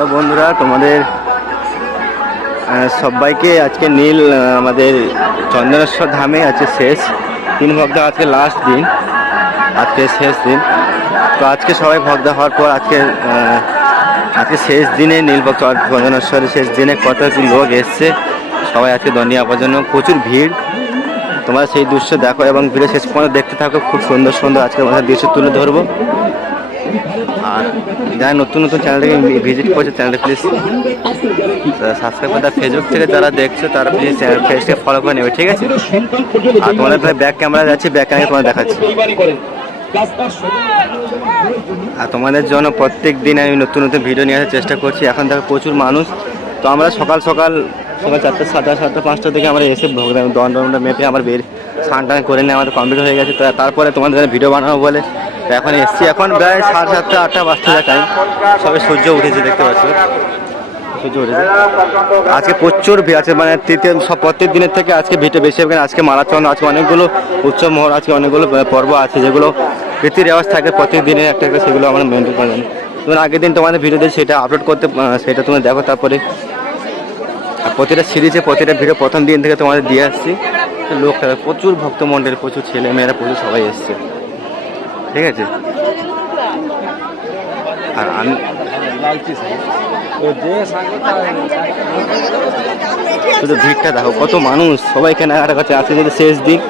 Hello বন্ধুরা, তোমাদের সবাইকে আজকে নীল আমাদের চন্দনেশ্বর ধামে আছে শেষ তিন ভক্ত আজকে লাস্ট দিন, আজকে শেষ দিন। তো আজকে সবাই ভক্ত হওয়ার পর আজকে আজকে শেষ দিনে নীলভক্ত চন্দনেশ্বরের শেষ দিনে কত কি লোক এসছে, সবাই আজকে দণ্ডি আপার প্রচুর ভিড়। তোমরা সেই দৃশ্য দেখো এবং ভিড়ে শেষ পর্যন্ত দেখতে থাকো, খুব সুন্দর সুন্দর আজকে আমাদের দৃশ্য তুলে ধরবো। যারা নতুন নতুন চ্যানেলটাকে ভিজিট করছে চ্যানেলটা প্লিজ সাবস্ক্রাইব করে ফেসবুক থেকে যারা দেখছ, তারা প্লিজ পেজকে ফলো করে নেবে, ঠিক আছে? আর তোমাদের ব্যাক ক্যামেরা যাচ্ছে ব্যাক ক্যামেরা তোমাদের দেখাচ্ছি। আর তোমাদের জন্য প্রত্যেক দিন আমি নতুন নতুন ভিডিও নিয়ে আসার চেষ্টা করছি। এখন দেখো প্রচুর মানুষ। তো আমরা সকাল সকাল সকাল চারটে, সাতটা সাতটা, পাঁচটা থেকে আমরা এসে দণ্ড মেপে আমার বের স্নান টান করে নিয়ে আমাদের কমপ্লিট হয়ে গেছে। তারপরে তোমাদের ভিডিও বানাবো বলে এখন এসছি, এখন প্রায় সাড়ে সাতটা, আটটা বাজতে টাইম সবে সূর্য উঠেছে, দেখতে পাচ্ছ। সূর্য উঠেছে। আজকে প্রচুর ভিড় আছে মানে তৃতীয়, সব প্রত্যেক দিনের থেকে আজকে ভিড়টা বেশি হবে আজকে মারাথন, আজকে অনেকগুলো উৎসব মহর আজকে অনেকগুলো পর্ব আছে, যেগুলো রীতি রেওয়াজ থাকে প্রত্যেক দিনের একটা একটা, সেগুলো আমরা মেনটেন করে জানি তোমার আগের দিন তোমাদের ভিডিও দিয়ে সেটা আপলোড করতে সেটা তুমি দেখো তারপরে। প্রতিটা সিরিজে প্রতিটা ভিডিও প্রথম দিন থেকে তোমাদের দিয়ে আসছি। লোক প্রচুর ভক্তমণ্ডলী প্রচুর ছেলে মেয়েরা প্রচুর সবাই এসছে। ঠিক আছে? আর আমি শুধু ভিড়টা দেখো, কত মানুষ। সবাই কেনাকাটা করছে। আজকে যদি শেষ দিন।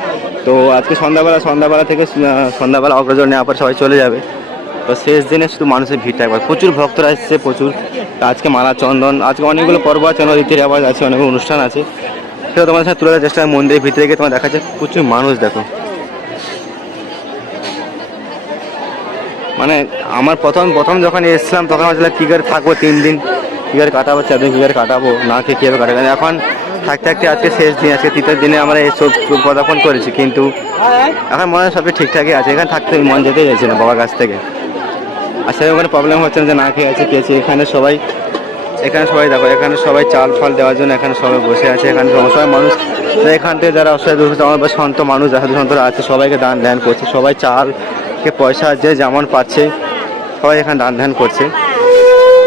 তো আজকে সন্ধ্যাবেলা সন্ধ্যাবেলা থেকে সন্ধ্যাবেলা অগ্রজর নেওয়ার পর সবাই চলে যাবে। তো শেষ দিনে শুধু মানুষের ভিড়টা একবার। প্রচুর ভক্তরা এসছে, প্রচুর। আজকে মালা চন্দন, আজকে অনেকগুলো পর্ব আছে, অনেক রীতি রেওয়াজ আছে, অনেকগুলো অনুষ্ঠান আছে। সেটা তোমার সাথে তুলে ধরার চেষ্টা মন্দিরের ভিতরে গিয়ে তোমার দেখাচ্ছে। প্রচুর মানুষ দেখো। মানে আমার প্রথম প্রথম যখন এসেছিলাম তখন ভাবছিলাম কী করে থাকব তিন দিন কী কাটাবো চার দিন কী করে কাটাবো না খেয়ে কীভাবে কাটাবো এখন থাকতে থাকতে আজকে শেষ দিন আজকে তৃতীয় দিনে আমরা এসব পদার্পণ করেছি কিন্তু এখন মনে হয় সবই ঠিকঠাকই আছে এখানে থাকতে মন যাচ্ছে না বাবার কাছ থেকে সেরকম কোনো প্রবলেম হচ্ছে না যে না খেয়ে আছে খেয়েছে এখানে সবাই এখানে সবাই দেখো এখানে সবাই চাল ফাল দেওয়ার জন্য এখানে সবাই বসে আছে এখানে সবাই মানুষ এখান থেকে যারা অসহায় দুঃখ আমার সন্ত মানুষ যারা সন্তরা আছে সবাইকে দান ধ্যান করছে সবাই চালকে পয়সা যে যেমন পাচ্ছে, সবাই এখানে দান ধ্যান করছে।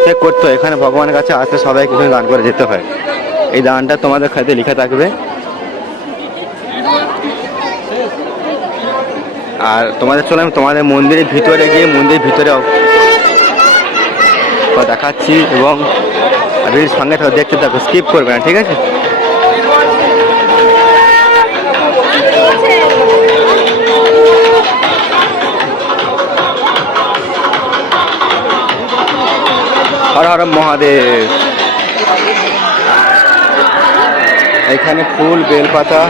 সে করতো, এখানে ভগবানের কাছে আসতে সবাই কিছু দান করে যেতে হয়। এই দানটা তোমাদের খাতে লেখা থাকবে। আর তোমাদের চলে আমি তোমাদের মন্দিরের ভিতরে গিয়ে মন্দিরের ভিতরে দেখাচ্ছি এবং আপনি সঙ্গে থাকো, দেখতে থাকো স্কিপ করবে না, ঠিক আছে? হর হর মহাদেব। এখানে ফুল, বেলপাতা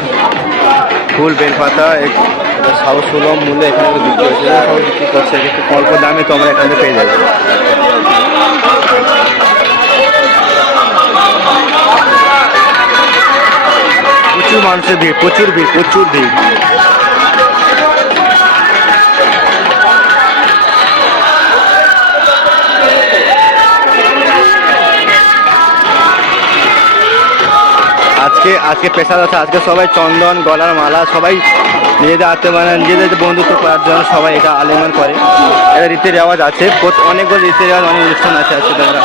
ফুল, বেলপাতা সাউ সুলভ মূল্যে এখানে বিক্রি হচ্ছে। বিক্রি করছে। একটু অল্প দামে তোমরা এখান থেকে পেয়ে যাবে। প্রচুর মানুষের ভিড়, প্রচুর ভিড় প্রচুর ভিড়। আজকে আজকে পেশা আছে। আজকে সবাই চন্দন, গলার মালা, সবাই নিজেদের আত্মীয় মানে নিজেদের বন্ধুত্ব করার জন্য সবাই এটা আলিঙ্গন করে। এটা রীতি রেওয়াজ আছে। অনেকগুলো রীতি রেওয়াজ, অনেক অনুষ্ঠান আছে আজকে তোমরা।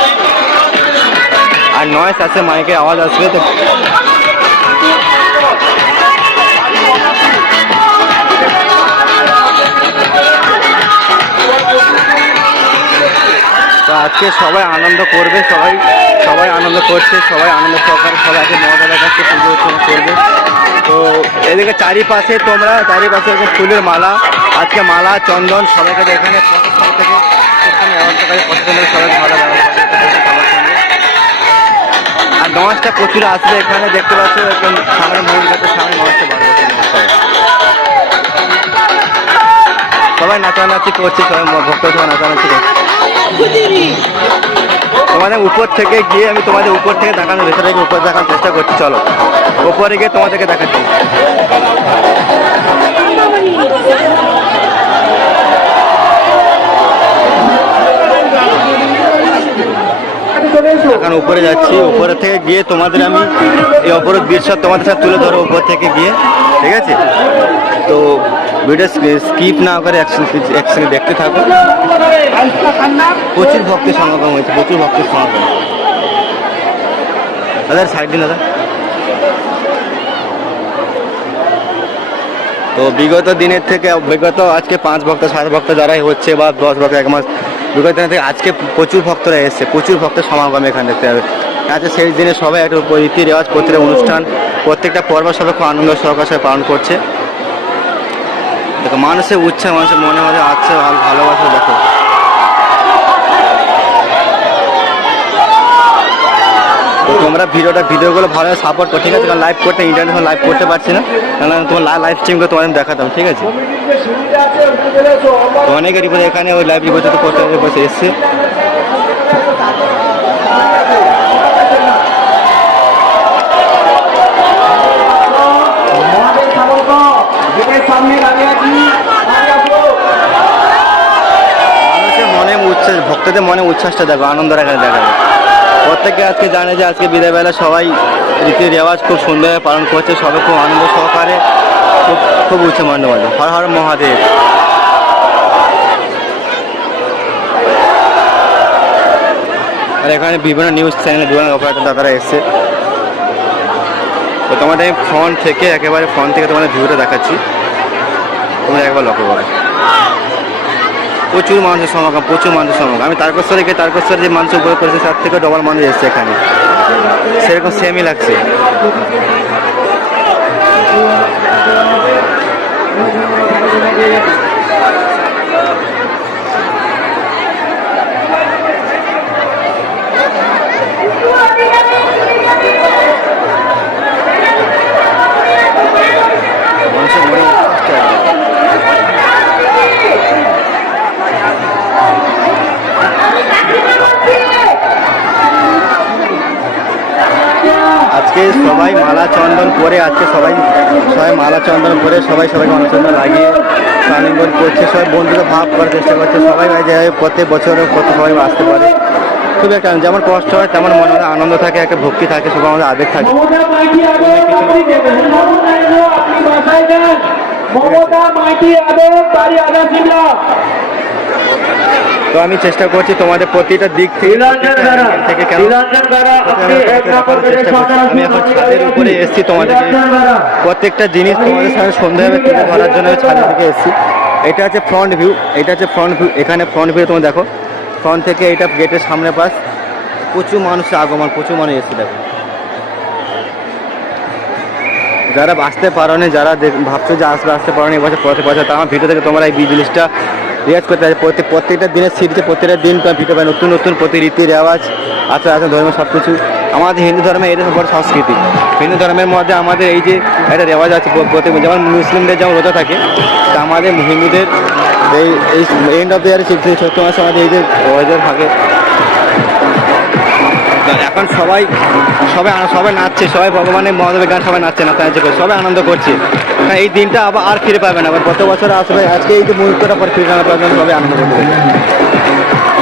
আর নয়েস আছে মাইকের আওয়াজ আসবে তো আজকে সবাই আনন্দ করবে, সবাই সবাই আনন্দ করছে, সবাই আনন্দ সহকারে সবাই আজকে মহাদেবের কাছে পুজো করবে। তো এদিকে চারিপাশে তোমরা, চারিপাশে ফুলের মালা, আজকে মালা, চন্দন সবাইকে এখানে থেকে প্রশাসনের ব্যবস্থা সবাই ভালো। আর নমাজটা প্রচুর আসবে, এখানে দেখতে পাচ্ছ একদম সামনে মন্দির কাছে সামনে নমাজটা নমস্কার সবাই। নাচানাচি করছে, সবাই ভক্ত সবাই নাচানাচি করছে। তোমাদের উপর থেকে গিয়ে আমি তোমাদের উপর থেকে দেখানোর ভেতরে থেকে উপর দেখানোর চেষ্টা করছি, চলো। উপরে গিয়ে তোমাদেরকে দেখাচ্ছি। এখন উপরে যাচ্ছি, উপরে থেকে গিয়ে তোমাদের আমি এই অপরূপ দৃশ্য তোমাদের সাথে তুলে ধরো উপর থেকে গিয়ে, ঠিক আছে? তো ভিডিও স্কিপ না করে একসঙ্গে একসঙ্গে দেখতে থাকো প্রচুর ভক্তের সমাগম হয়েছে, প্রচুর ভক্তের সমাগম। দাদা, সাইড দিন দাদা। তো বিগত দিনের থেকে, বিগত আজকে পাঁচ ভক্ত, সাত ভক্ত যারাই হচ্ছে বা দশ ভক্ত, এক মাস, বিগত দিনের থেকে আজকে প্রচুর ভক্তরা এসছে, প্রচুর ভক্তের সমাগম এখানে দেখতে হবে আচ্ছা সেই দিনে সবাই একটা রীতি রেওয়াজ, প্রত্যেকটা অনুষ্ঠান, প্রত্যেকটা পর্ব সবাই খুব আনন্দ সহকার পালন করছে। দেখো, মানুষের উৎসাহ মানুষের মনে আছে, ভালো- ভালোবাসা, দেখো। তোমরা ভিডিওটা, ভিডিওগুলো ভালো সাপোর্ট করো, ঠিক আছে? কারণ লাইভ করতে ইন্টারনেট লাইভ করতে পারছি না। কারণ তোমার লাইভ স্ট্রিম করে তোমাদের দেখাতাম, ঠিক আছে? তো অনেকে রিপোর্ট এখানে ওই লাইভ রিপোর্ট করতে, বসে এসছে। সামনে দাঁড়িয়ে আছি দাঁড়িয়ে আসো মানুষের মনে উচ্ছ্বাস ভক্তদের মনে উচ্ছ্বাসটা দেখো আনন্দ এখানে দেখা যায় প্রত্যেকে আজকে জানে যে আজকে বিদায়বেলা সবাই রীতি রেওয়াজ খুব সুন্দরভাবে পালন করছে, সবাই খুব আনন্দ সহকারে, খুব খুব উচ্চ মান্যবাদ হর হর মহাদেব। আর এখানে বিভিন্ন নিউজ চ্যানেল বিভিন্ন অপারেটর দাদারা এসছে। তো তোমাদের ফোন থেকে, একেবারে ফোন থেকে তোমাদের ভিউটা দেখাচ্ছি। তোমরা একবার লক্ষ্য করো। প্রচুর মানুষের সমাগম, প্রচুর মানুষের সমাগম। আমি তারকেশ্বরে গিয়ে তারকেশ্বরে যে মানুষ উপভোগ করেছে, তার থেকে ডবল মানুষ এসছে এখানে। সেরকম সেমই লাগছে। মানুষের আজকে সবাই মালা চন্দন করে আজকে সবাই সবাই মালা চন্দন করে সবাই সবাইকে মালা চন্দন লাগিয়ে প্রাণীগণ করছে সবাই বন্ধুরা ভাব করার চেষ্টা করছে সবাই যে প্রত্যেক বছর কত সবাই আসতে পারে। খুব একটা যেমন কষ্ট হয় তেমন মনে হয় আনন্দ থাকে একটা ভক্তি থাকে সবার আমাদের আবেগ থাকে। মমতা মাইতি আবেগ বাড়ি আদা তো আমি চেষ্টা করছি তোমাদের প্রতিটা দিক থেকে কেন আমি এখন ছাদের উপরে এসেছি তোমাদেরকে। প্রত্যেকটা জিনিস তোমাদের সামনে সন্ধ্যাভাবে তুলে ধরার জন্য ছাদের থেকে এসেছি। এটা হচ্ছে ফ্রন্ট ভিউ এটা হচ্ছে ফ্রন্ট ভিউ এখানে ফ্রন্ট ভিউ তোমার দেখো। ফ্রন্ট থেকে এটা গেটের সামনে পাশ প্রচুর মানুষের আগমন প্রচুর মানুষ এসেছে দেখো। যারা আসতে পারো যারা দেখ- ভাবছ যে আসবে আসতে পারো নি এবছর পথে পথে তা আমার ভিডিও থেকে তোমরা এই জিনিসটা রিয়াজ করতে পারবে প্রত্যেক প্রত্যেকটা দিনের সিরিজে প্রত্যেকটা দিন ভিডিও পাবে নতুন নতুন প্রতি রীতি, রেওয়াজ, আচার আচার ধর্ম সব কিছু আমাদের হিন্দু ধর্মে এটা বড় সংস্কৃতি। হিন্দু ধর্মের মধ্যে আমাদের এই যে একটা রেওয়াজ আছে প্র- প্রত্যেক যেমন মুসলিমদের যেমন রোজা থাকে, তা আমাদের হিন্দুদের এই এই এন্ড অফ দ্য ইয়ারে চৈত্র মাসে আমাদের এই যে রোজার থাকে এখন সবাই সবাই সবাই নাচছে। সবাই ভগবানের মহাদেবের গান সবাই নাচছে নাচা নাচছে করে। সবাই আনন্দ করছে। এই দিনটা আবার আর ফিরে পাবে না। আবার কত বছর আসবে, আজকে এই যে মুহূর্তটা পর ফিরে আনা পাবে সবাই আনন্দ করতে।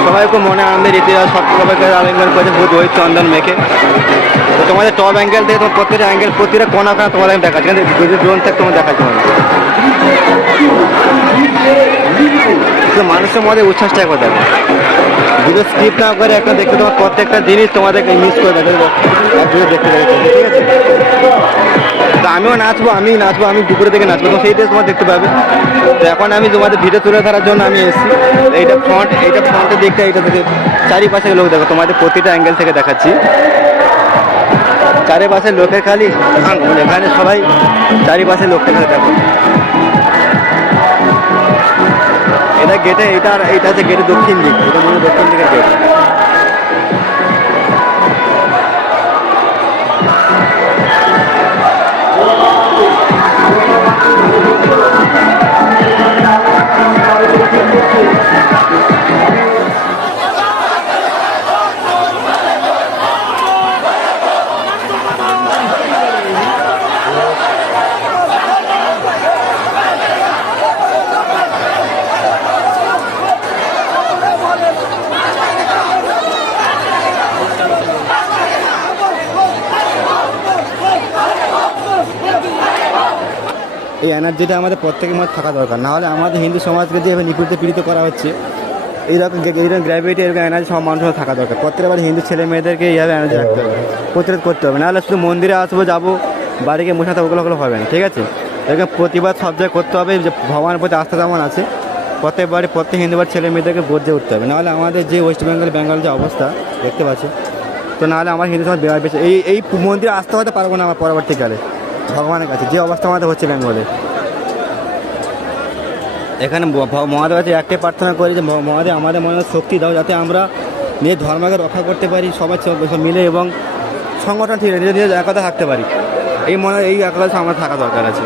সবাই খুব মনে আনন্দের ইতিহাস সব সবাইকে আলিঙ্গন করেছে, ভূত ওই চন্দন, মেখে। তো তোমাদের টপ অ্যাঙ্গেল থেকে তোমার প্রত্যেকটা অ্যাঙ্গেল প্রতিটা কোনা কোনা তোমাদের আমি দেখাচ্ছি। যদি ড্রোন থেকে তোমার দেখাচ্ছি মানুষের মধ্যে উচ্ছ্বাসটা একবার দেখো। ভিডিও স্কিপ না করে একটা দেখতে, তোমার প্রত্যেকটা জিনিস তোমাদেরকে মিস করে দেবে দেখতে দেখতে ঠিক আছে। তো আমিও নাচবো আমি নাচবো, আমি দুপুরে থেকে নাচবো। তো সেই ড্রেস তোমার দেখতে পাবে। তো এখন আমি তোমাদের ভিডিও তুলে ধরার জন্য আমি এসেছি। এইটা ফ্রন্ট এইটা ফ্রন্টের দিকটা, এইটা থেকে চারিপাশে লোক দেখো, তোমাদের প্রতিটা অ্যাঙ্গেল থেকে দেখাচ্ছি। চারিপাশে লোকের খালি এখানে সবাই চারিপাশে লোকটা খালি দেখো। এটা গেটে এটা আর, এটা আছে গেটে দক্ষিণ দিক, এটা মনে দক্ষিণ দিকের গেট এই এনার্জিটা আমাদের প্রত্যেকের মধ্যে থাকা দরকার। নাহলে আমাদের হিন্দু সমাজকে যেভাবে নিপীড়িত পীড়িত করা হচ্ছে, এইরকম এইরকম গ্র্যাভিটি এরকম এনার্জি সব মানুষের থাকা দরকার। প্রত্যেকবার হিন্দু ছেলে মেয়েদেরকে এইভাবে এনার্জি রাখতে হবে। প্রতিরোধ করতে হবে। নাহলে শুধু মন্দিরে আসব, যাব বাড়িকে মোশাতে ওগুলো ওগুলো হবে না, ঠিক আছে? এরকম প্রতিবাদ সব জায়গায় করতে হবে যে ভগবানের প্রতি আস্থা যেমন আছে, প্রত্যেক বাড়ি প্রত্যেক হিন্দুবার ছেলে মেয়েদেরকে গর্জে উঠতে হবে। নাহলে আমাদের যে ওয়েস্ট বেঙ্গল বেঙ্গল যে অবস্থা, দেখতে পাচ্ছি? তো নাহলে আমার হিন্দু সমাজ পেয়েছে। এই এই মন্দিরে আসতে হতে পারব না আমার পরবর্তীকালে। ভগবানের কাছে, যে অবস্থা আমাদের হচ্ছে বেঙ্গলে। এখানে মহাদেব কাছে একটাই প্রার্থনা করি যে মহাদেব আমাদের মনে শক্তি দাও, যাতে আমরা নিজের ধর্মকে রক্ষা করতে পারি, সবাই সব সব মিলে এবং সংগঠন ঠিক নিজের নিজের একতা থাকতে পারি। এই মনে, এই একতা আমার থাকা দরকার আছে।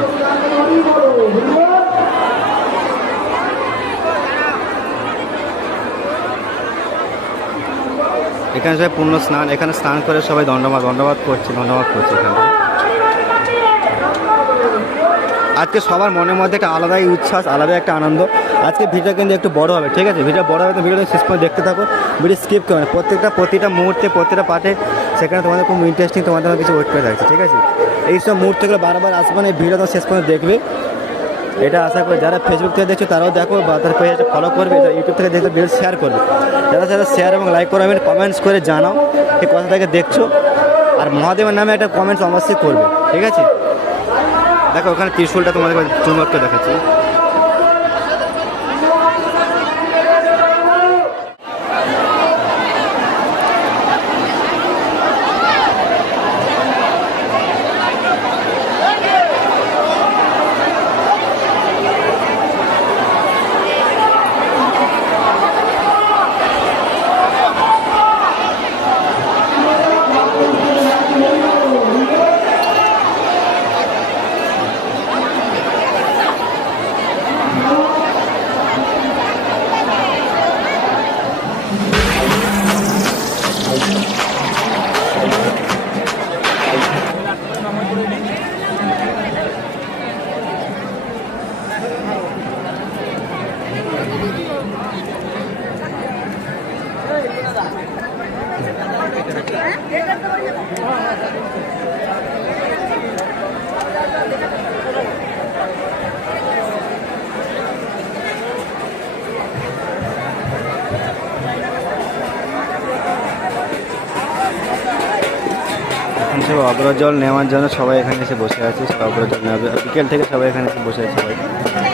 এখানে সবাই পূর্ণ স্নান, এখানে স্নান করে সবাই দণ্ডবাদ দণ্ডবাদ করছে দণ্ডবাদ করছে এখানে। আজকে সবার মনের মধ্যে একটা আলাদাই উচ্ছ্বাস আলাদা একটা আনন্দ। আজকে ভিডিও কিন্তু একটু বড় হবে, ঠিক আছে? ভিডিও বড় হবে তো ভিডিওটা শেষ পর্যন্ত দেখতে থাকো, ভিডিও স্কিপ করবে। প্রত্যেকটা, প্রতিটা মুহূর্তে, প্রতিটা পার্টে সেখানে তোমাদের খুব ইন্টারেস্টিং তোমাদের কিছু ওয়েট করে থাকছে, ঠিক আছে? এই সব মুহূর্তগুলো বারবার আসবে না, এই ভিডিও শেষ পর্যন্ত দেখবে। এটা আশা করি যারা ফেসবুক থেকে দেখছ, তারাও দেখো বা তার পেজটা ফলো করবে ইউটিউব থেকে দেখছ ভিডিও শেয়ার করবে। যারা যারা শেয়ার এবং লাইক করবে কমেন্টস করে জানাও এই কথাটাকে দেখছ। আর মহাদেবের নামে একটা কমেন্টস অবশ্যই করবে, ঠিক আছে? দেখো ওখানে ত্রিশুলটা তোমাদের চুম্বককে দেখাচ্ছি। সব অগ্রজল নেওয়ার জন্য সবাই এখানে এসে বসে আছে অগ্রজল নেওয়া বিকেল থেকে সবাই এখানে এসে বসে আছে সবাই।